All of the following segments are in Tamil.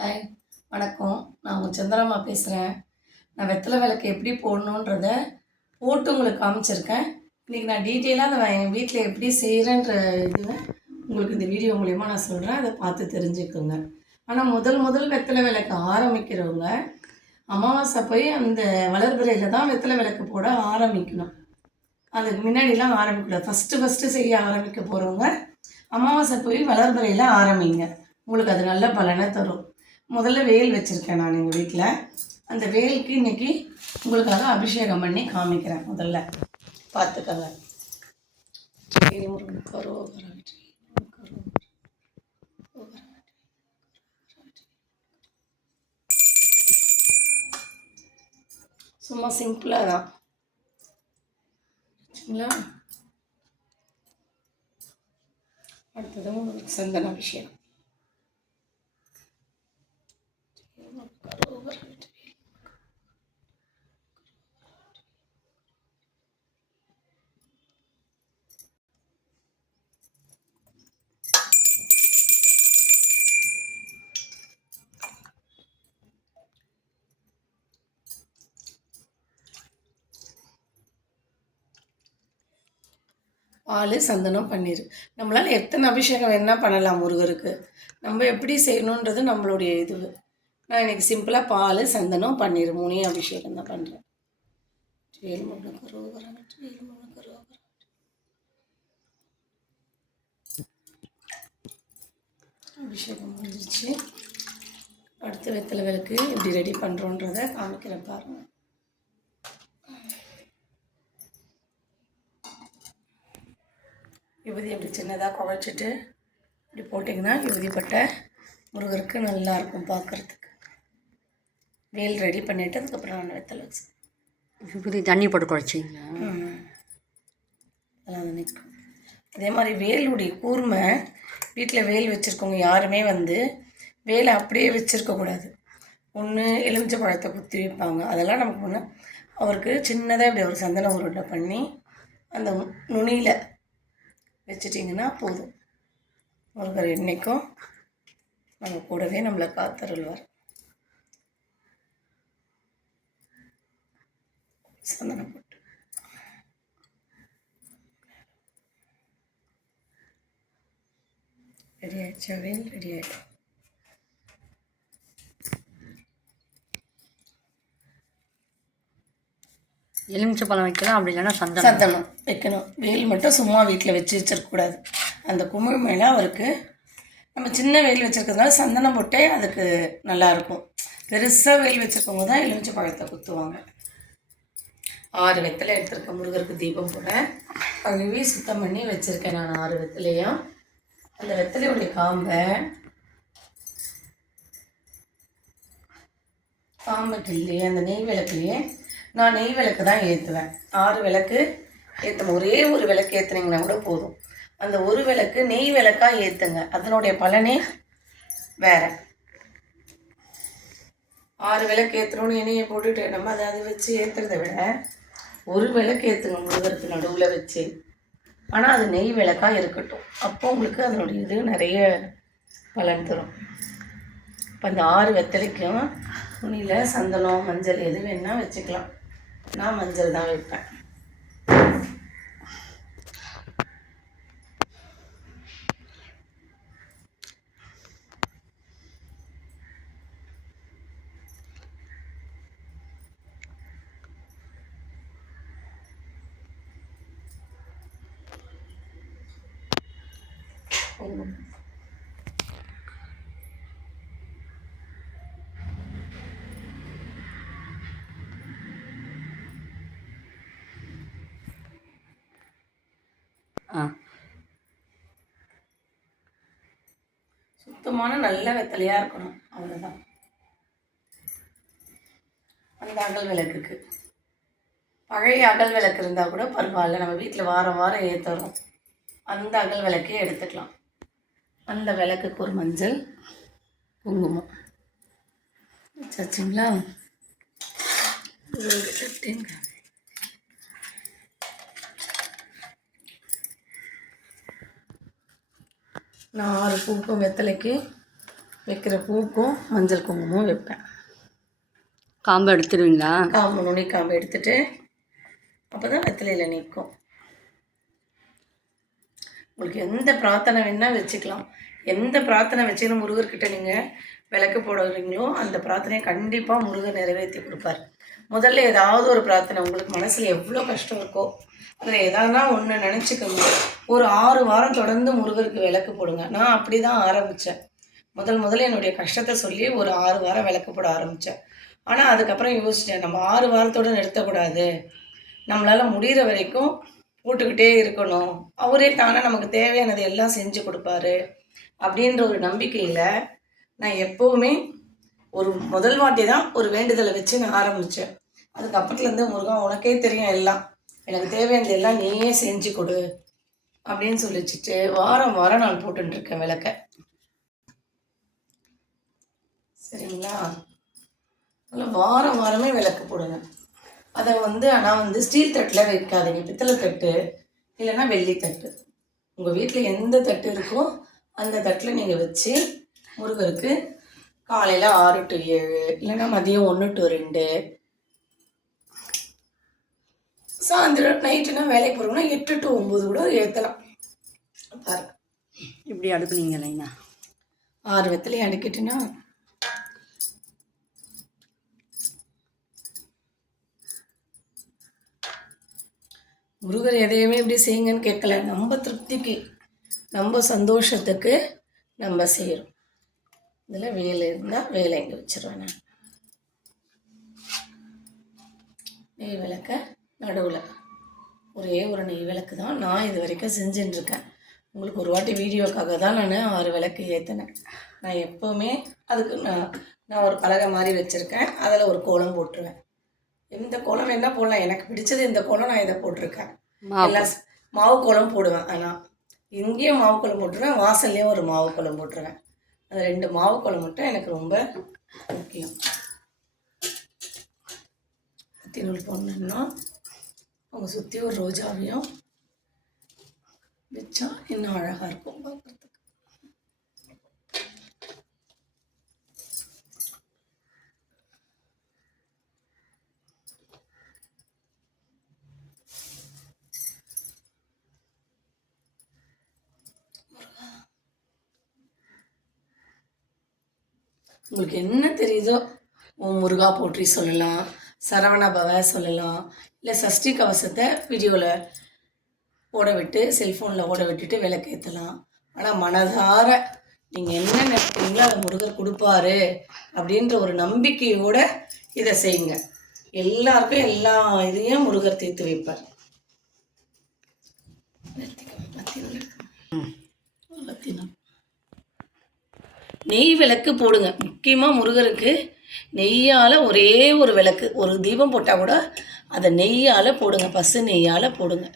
ஹாய், வணக்கம். நான் உங்கள் சந்திரம்மா பேசுகிறேன். நான் வெத்தலை விளக்கு எப்படி போடணுன்றத போட்டு உங்களுக்கு காமிச்சிருக்கேன். இன்றைக்கி நான் டீட்டெயிலாக அதை என் வீட்டில் எப்படி செய்கிறேன்ற இதுவை உங்களுக்கு இந்த வீடியோ மூலிமா நான் சொல்கிறேன். அதை பார்த்து தெரிஞ்சுக்கோங்க. ஆனால் முதல் வெத்தலை விளக்கு ஆரம்பிக்கிறவங்க அமாவாசை போய் அந்த வளர்பிறையில் தான் வெத்தலை விளக்கு போட ஆரம்பிக்கணும். அதுக்கு முன்னாடிலாம் ஆரம்பிக்கக்கூடாது. ஃபஸ்ட்டு செய்ய ஆரம்பிக்க போகிறவங்க அமாவாசை போய் வளர்பிறையில் ஆரம்பிங்க. உங்களுக்கு அது நல்ல பலனை தரும். முதல்ல வேல் வச்சுருக்கேன் நான் எங்கள் வீட்டில். அந்த வேலுக்கு இன்றைக்கி உங்களுக்காக அபிஷேகம் பண்ணி காமிக்கிறேன். முதல்ல பார்த்துக்கங்க. சும்மா சிம்பிளாக தான் சரிங்களா. அடுத்தது உங்களுக்கு சந்தன அபிஷேகம். பால், சந்தனம், பன்னீர். நம்மளால் எத்தனை அபிஷேகம் வேணால் பண்ணலாம் முருகருக்கு. நம்ம எப்படி செய்யணுன்றது நம்மளுடைய இது. நான் இன்றைக்கி சிம்பிளாக பால், சந்தனம், பன்னீர் 3 அபிஷேகம் தான் பண்ணுறேன். அபிஷேகம் முடிஞ்சிச்சு. அடுத்து வெத்தலை விளக்கு எப்படி ரெடி பண்ணுறோன்றதை காமிக்கிறேன் பாருங்கள். விபூதி அப்படி சின்னதாக குழைச்சிட்டு இப்படி போட்டிங்கன்னா விபூதிப்பட்ட முருகருக்கு நல்லாயிருக்கும் பார்க்குறதுக்கு. வேல் ரெடி பண்ணிவிட்டு அதுக்கப்புறம் நான் வெத்தலை வச்சு விபூதி தண்ணி போட்டு குழைச்சிங்களா? அதெல்லாம் நிற்கும். அதே மாதிரி வேலுடைய கூர்மை வீட்டில் வேல் வச்சுருக்கவங்க யாருமே வேலை அப்படியே வச்சுருக்கக்கூடாது. ஒன்று எலுமிச்சை பழத்தை குத்தி வைப்பாங்க. அதெல்லாம் நமக்கு முன்னே அவருக்கு சின்னதாக இப்படி ஒரு சந்தன உருண்டை பண்ணி அந்த நுனியில் வச்சிட்டிங்கன்னா போதும். முருகர் என்றைக்கும் நம்ம கூடவே நம்மளை காத்தருள்வார். சந்தனம் போட்டு ரெடி ஆகிடுச்சா? வேல் ரெடி ஆகிடும். எலுமிச்சை பழம் வைக்கலாம், அப்படி இல்லைன்னா சந்தனம் வைக்கணும். வேல் மட்டும் சும்மா வீட்டில் வச்சிருக்கக்கூடாது. அந்த குமிழ் மேலே அவருக்கு நம்ம சின்ன வேல் வச்சுருக்கிறதுனால சந்தனம் போட்டே அதுக்கு நல்லாயிருக்கும். பெருசாக வேல் வச்சுருக்கவங்க தான் எலுமிச்சை பழத்தை குத்துவாங்க. 6 வெத்தலை எடுத்துருக்க முருகருக்கு தீபம் போட கழுவி சுத்தம் பண்ணி வச்சுருக்கேன் நான் 6 வெத்தலையும். அந்த வெத்தலையுடைய காம்புக்கு இல்லையே அந்த நெய் விளக்குலையே நான் நெய் விளக்கு தான் ஏற்றுவேன். 6 விளக்கு ஏற்றணும். ஒரே ஒரு விளக்கு ஏற்றுனீங்கன்னா கூட போதும். அந்த ஒரு விளக்கு நெய் விளக்காக ஏற்றுங்க. அதனுடைய பலனே வேறு. 6 விளக்கு ஏற்றணும்னு எண்ணெயை போட்டுட்டு நம்ம அதை வச்சு ஏற்றுறத விட ஒரு விளக்கு ஏற்றுங்க முருகருக்கு நடுவில் வச்சு. ஆனால் அது நெய் விளக்காக இருக்கட்டும். அப்போ உங்களுக்கு அதனுடைய இது நிறைய பலன் தரும். இப்போ அந்த 6 வெத்தலைக்கும் துணியில் சந்தனம், மஞ்சள் எது வேணால் வச்சுக்கலாம். நான் மஞ்சள் தான் வைப்பேன். சுத்தமான நல்ல வெத்தலையாக இருக்கணும். அவ்வளோதான். அந்த அகல் விளக்குக்கு பழைய அகல் விளக்கு இருந்தால் கூட பரவாயில்ல. நம்ம வீட்டில் வாரம் ஏற்றுறோம். அந்த அகல் விளக்கே எடுத்துக்கலாம். அந்த விளக்குக்கு ஒரு மஞ்சள், குங்குமம் வச்சாச்சுங்களா? நான் 6 பூக்கும் வெத்தலைக்கு வைக்கிற பூக்கும் மஞ்சள் குங்குமம் வைப்பேன். காம்பு எடுத்துடுவீங்களா? காம்பு நுனி காம்பு எடுத்துட்டு அப்போ தான் வெத்தலையில் நிற்கும். உங்களுக்கு எந்த பிரார்த்தனை வேணால் வச்சுக்கலாம். எந்த பிரார்த்தனை வச்சுன்னு முருகர்கிட்ட நீங்கள் விளக்கு போடுறீங்களோ அந்த பிரார்த்தனையை கண்டிப்பாக முருகர் நிறைவேற்றி கொடுப்பார். முதல்ல ஏதாவது ஒரு பிரார்த்தனை உங்களுக்கு மனசில் எவ்வளோ கஷ்டம் இருக்கோ அதில் எதானா ஒன்று நினச்சிக்கோங்க. ஒரு 6 வாரம் தொடர்ந்து முருகருக்கு விளக்கு போடுங்க. நான் அப்படி தான் ஆரம்பித்தேன். முதல்ல என்னுடைய கஷ்டத்தை சொல்லி ஒரு 6 வாரம் விளக்கு போட ஆரம்பித்தேன். ஆனால் அதுக்கப்புறம் யோசித்தேன், நம்ம 6 வாரத்தோடு நிறுத்தக்கூடாது, நம்மளால் முடிகிற வரைக்கும் போட்டுக்கிட்டே இருக்கணும். அவரே தானே நமக்கு தேவையானது எல்லாம் செஞ்சு கொடுப்பாரு அப்படின்ற ஒரு நம்பிக்கையில் நான் எப்போவுமே ஒரு முதல் வாட்டி தான் ஒரு வேண்டுதலை வச்சு நான் ஆரம்பித்தேன். அதுக்கப்புறத்துலேருந்து முருகா உனக்கே தெரியும் எல்லாம், எனக்கு தேவையானது எல்லாம் நீயே செஞ்சு கொடு அப்படின்னு சொல்லிச்சுட்டு வாரம் நான் போட்டுருக்கேன் விளக்க. சரிங்களா? அதில் வாரமே விளக்கு போடுங்க. அதை ஆனால் ஸ்டீல் தட்டில் வைக்காதீங்க. பித்தளை தட்டு இல்லைன்னா வெள்ளி தட்டு, உங்கள் வீட்டில் எந்த தட்டு இருக்கோ அந்த தட்டில் நீங்கள் வச்சு முருகருக்கு காலையில் 6 to 7 இல்லைன்னா மதியம் 1 to 2, சாயந்தரம் நைட்டுனா வேலைக்கு போகிறோம்னா 8 to 9 கூட ஏற்றலாம். பாருங்க, இப்படி அடுக்குனீங்க இல்லைங்களா? 6 வெத்தலையும் அடுக்கிட்டுன்னா முருகர் எதையுமே இப்படி செய்யுங்கன்னு கேட்கல. நம்ம திருப்திக்கு, நம்ம சந்தோஷத்துக்கு நம்ம செய்கிறோம். இதில் வேலை இருந்தால் வேலை இங்கே வச்சிருவேன். நான் நெய் விளக்க நடுவில் ஒரே ஒரு நெய் விளக்கு தான் நான் இது வரைக்கும் செஞ்சுட்டுருக்கேன். உங்களுக்கு ஒரு வாட்டி வீடியோக்காக தான் நான் 6 விளக்கு ஏற்றினேன். நான் எப்போவுமே அதுக்கு நான் ஒரு பலகை மாதிரி வச்சுருக்கேன். அதில் ஒரு கோலம் போட்டுருவேன். இந்த கோலம் என்ன போடலாம், எனக்கு பிடிச்சது இந்த கோலம், நான் இதை போட்டிருக்கேன். எல்லாம் மாவு கோலம் போடுவேன். ஆனால் இங்கேயும் மாவு கோலம் போட்டுருவேன், வாசல்லையும் ஒரு மாவு கோலம் போட்டுருவேன். அந்த 2 மாவு கோலம் மட்டும் எனக்கு ரொம்ப முக்கியம். பத்தினூல் போடணுன்னா அவங்க சுற்றி ஒரு ரோஜாவையும் வச்சா இன்னும் அழகாக இருக்கும் பார்க்குறதுக்கு. உங்களுக்கு என்ன தெரியுதோ, முருகா போற்றி சொல்லலாம், சரவண பவ சொல்லலாம், இல்லை சஷ்டி கவசத்தை வீடியோவில் ஓட விட்டு செல்ஃபோனில் ஓட விட்டுட்டு விளக்கேற்றலாம். ஆனால் மனதார நீங்கள் என்ன நினைக்கிறீங்களோ அதை முருகர் கொடுப்பாரு அப்படின்ற ஒரு நம்பிக்கையோடு இதை செய்யுங்க. எல்லாருக்கும் எல்லா இதையும் முருகர் தீர்த்து வைப்பார். நெய் விளக்கு போடுங்க. முக்கியமாக முருகருக்கு நெய்யால் ஒரே ஒரு விளக்கு, ஒரு தீபம் போட்டால் கூட அதை நெய்யால் போடுங்க, பசு நெய்யால் போடுங்க.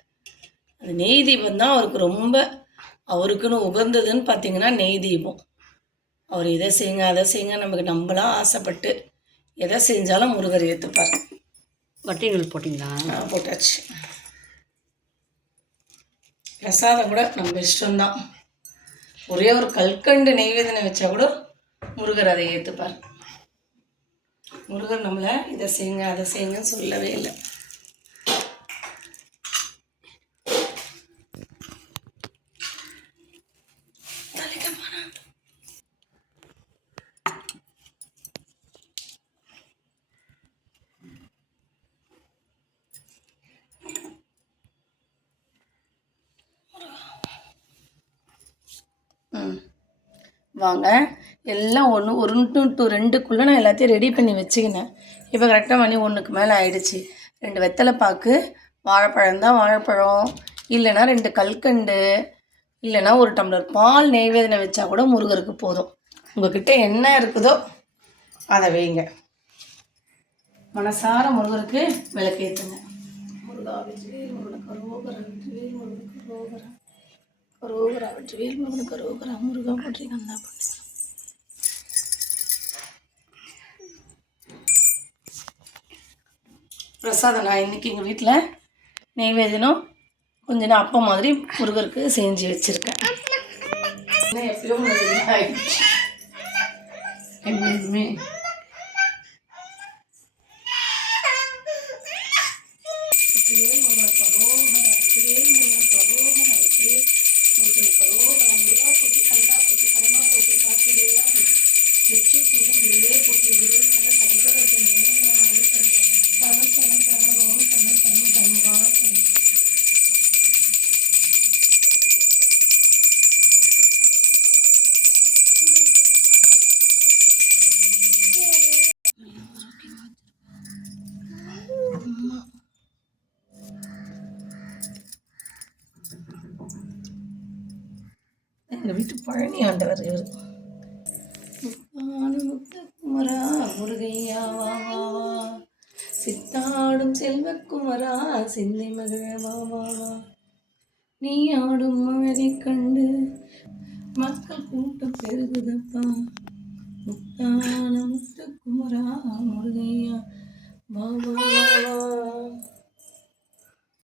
அது நெய் தீபம் தான் அவருக்கு ரொம்ப அவருக்குன்னு உகந்ததுன்னு பார்த்தீங்கன்னா நெய் தீபம். அவர் இதை செய்யுங்க அதை செய்யுங்க, நமக்கு நம்மளாம் ஆசைப்பட்டு எதை செஞ்சாலும் முருகர் ஏற்றுப்பார். வட்டி நூல் போட்டிங்களா? போட்டாச்சு. பிரசாதம் கூட நம்ம இஷ்டம்தான். ஒரே ஒரு கல்கண்டு நெய்வேதனை வச்சா கூட முருகர் அதை ஏற்றுப்பார். முருகர் நம்மளை இதை செய்யுங்க அதை செய்யுங்கன்னு சொல்லவே இல்லை. வாங்க, எல்லாம் 1 to 2 நான் எல்லாத்தையும் ரெடி பண்ணி வச்சுக்கினேன். இப்போ கரெக்டாக மணி 1க்கு மேலே ஆயிடுச்சு. 2 வெத்தலை பாக்கு, வாழைப்பழம் தான் வாழைப்பழம், இல்லைன்னா 2 கல்கண்டு, இல்லைன்னா 1 டம்ளர் பால் நெய்வேதனை வச்சா கூட முருகருக்கு போதும். உங்ககிட்ட என்ன இருக்குதோ அதை வைங்க. மனசார முருகருக்கு விளக்கேற்றுங்க. முருகா வெற்றிவேல் முருகனுக்கு அரோகரா, வெற்றிவேல் முருகனுக்கு அரோகரா, அரோகரா வெற்றிவேல் முருகனுக்கு அரோகரா, முருகா போற்றி கந்தா போற்றி. பிரசாதம் நான் இன்றைக்கி எங்கள் வீட்டில் நெய்வேதனம் கொஞ்சம் அப்பம் மாதிரி முருகருக்கு செஞ்சு வச்சுருக்கேன். எப்பயும் எப்பயுமே வெற்றிவேல் முருகன் கரோகரா, வெற்றிவேல் முருகன் கரோகரா, வெற்றிவேல் முருகன் கரோகரா, முருகா போற்றி, கந்தா போற்றி, கலமா போற்றி, கார்த்திகேயா போற்றி, வெற்றி துணை விருவே போற்றி, விருவே கண்ட சரஸ்வரஜனே சரணம் சரணம் சரணம் ஓம் சரணம் சரணம் சண்முகா சரணம். எங்கள் வீட்டு பழனி ஆண்டவர் இவர். முத்துக்குமரா முருகையா வா வா வா, சித்தாடும் செல்வக்குமரா சிந்தை மகிழ வா வா வா, நீ ஆடும் அழகைக் கண்டு மக்கள் கூட்டம் பெருகுதப்பா, முத்தான முத்துக்குமரா முருகையா வா வா வா வா.